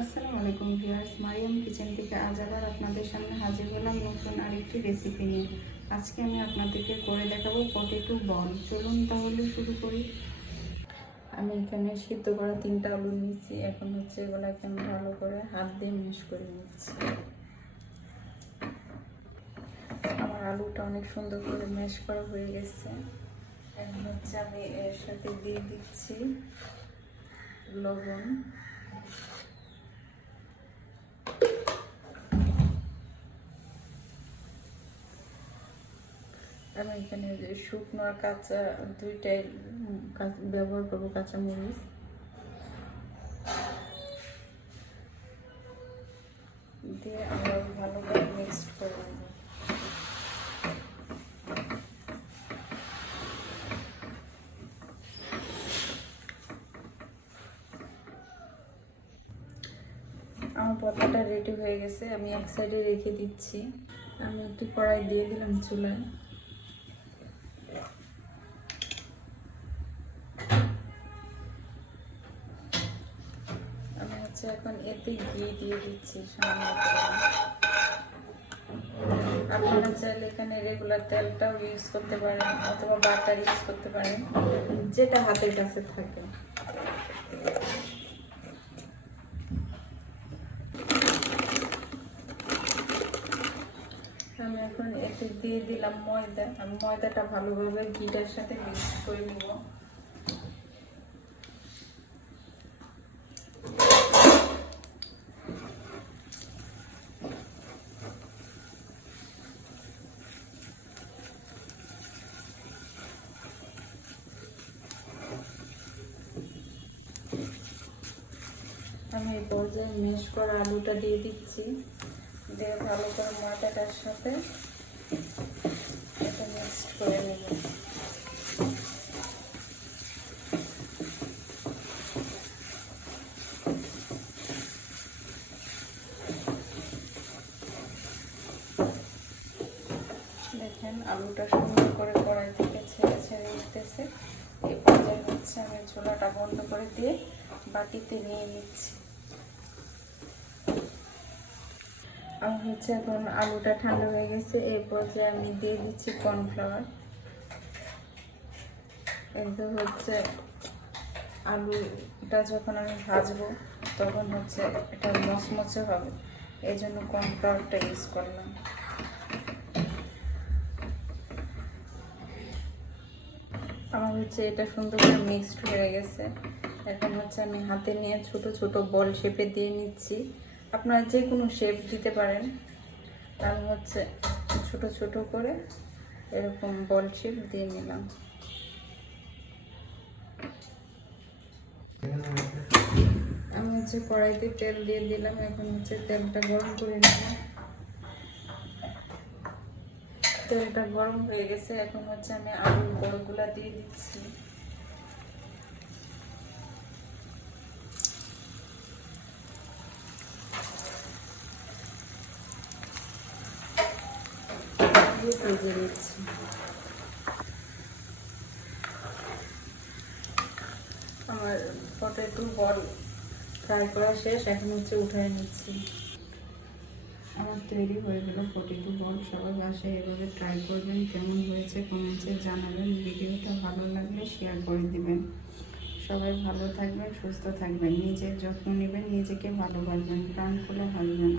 আসসালামু আলাইকুম viewers, Mariam kitchen থেকে আজ আবার আপনাদের সামনে হাজির হলাম নতুন আরেকটি রেসিপি নিয়ে। আজকে আমি আপনাদেরকে করে দেখাবো পটেটো বল। চলুন তাহলে শুরু করি। আমি এখানে সিদ্ধ করা 3টা আলু নিয়েছি। এখন এগুলোকে আমি ভালো করে হাত দিয়ে ম্যাশ করে নিচ্ছি। আমার আলুটা অনেক সুন্দর করে ম্যাশ করা হয়ে গেছে। এখন আমি এর সাথে দিয়ে দিচ্ছি লবণ, আমি এখানে শুকনো আর কাঁচা দুইটাই ব্যবহার করবো, কাঁচামরিচ দিয়ে আমরা ভালো করে মিক্স করে নেব। আমার পরোটাটা রেডি হয়ে গেছে, আমি এক সাইডে রেখে দিচ্ছি। আমি একটি কড়াই দিয়ে দিলাম চুলায়। আমি এখন এতে ঘি দিয়ে দিচ্ছি সামান্য পরিমাণ। আপনারা চাইলে এখানে রেগুলার তেলটাও ইউজ করতে পারেন অথবা বাটার ইউজ করতে পারেন, যেটা হাতের কাছে থাকে। আমি এখন এতে দিয়ে দিলাম ময়দা। আমি ময়দাটা ভালোভাবে ঘিটার সাথে মিক্স করে নিব। আমি এই পর্যায়ে ম্যাশ করা আলুটা দিয়ে দিচ্ছি, দিয়ে ভালো করে ময়দাটার সাথে এটা মিক্স করে নেব। দেখেন আলুটা সুন্দর করে কড়াই থেকে ছেড়ে ছেড়ে উঠতেছে। এই পর্যায়ে আমি চুলাটা বন্ধ করে দিয়ে বাটিতে নিয়ে নিচ্ছি। আমি এখন আলুটা ঠান্ডা হয়ে গেছে। এই পর্যায়ে আমি দিয়ে দিচ্ছি কর্নফ্লাওয়ার। একদম আলুটা যখন আমি ভাজবো তখন এটা মচমচে হবে, এই জন্য কর্নফ্লাওয়ারটা ইউজ করলাম। আমার এটা সুন্দর করে মিক্সড হয়ে গেছে। এখন আমি হাতে নিয়ে ছোট ছোট বল শেপে দিয়ে নিচ্ছি। আপনারা যে কোনো শেপ দিতে পারেন। আমি ছোট ছোট করে এরকম বল শেপ দিয়ে নিলাম। আমি কড়াইতে তেল দিয়ে দিলাম। এখন তেলটা গরম করে নিলাম। তেলটা গরম হয়ে গেছে। এখন আমি আলুর বড়গুলা দিয়ে দিচ্ছি। ভেজে নিচ্ছি। আমার পটেটো বল ফ্রাই করা শেষ। এখন উঠায় নিচ্ছি। আমার তৈরি হয়ে গেল পটেটো বল। সবাই বাসায় এভাবে ট্রাই করবেন। কেমন হয়েছে কমেন্টসে জানাবেন। ভিডিওটা ভালো লাগলে শেয়ার করে দিবেন। সবাই ভালো থাকবেন, সুস্থ থাকবেন, নিজের যত্ন নেবেন, নিজেকে ভালোবাসবেন, প্রাণ খুলে হাসবেন।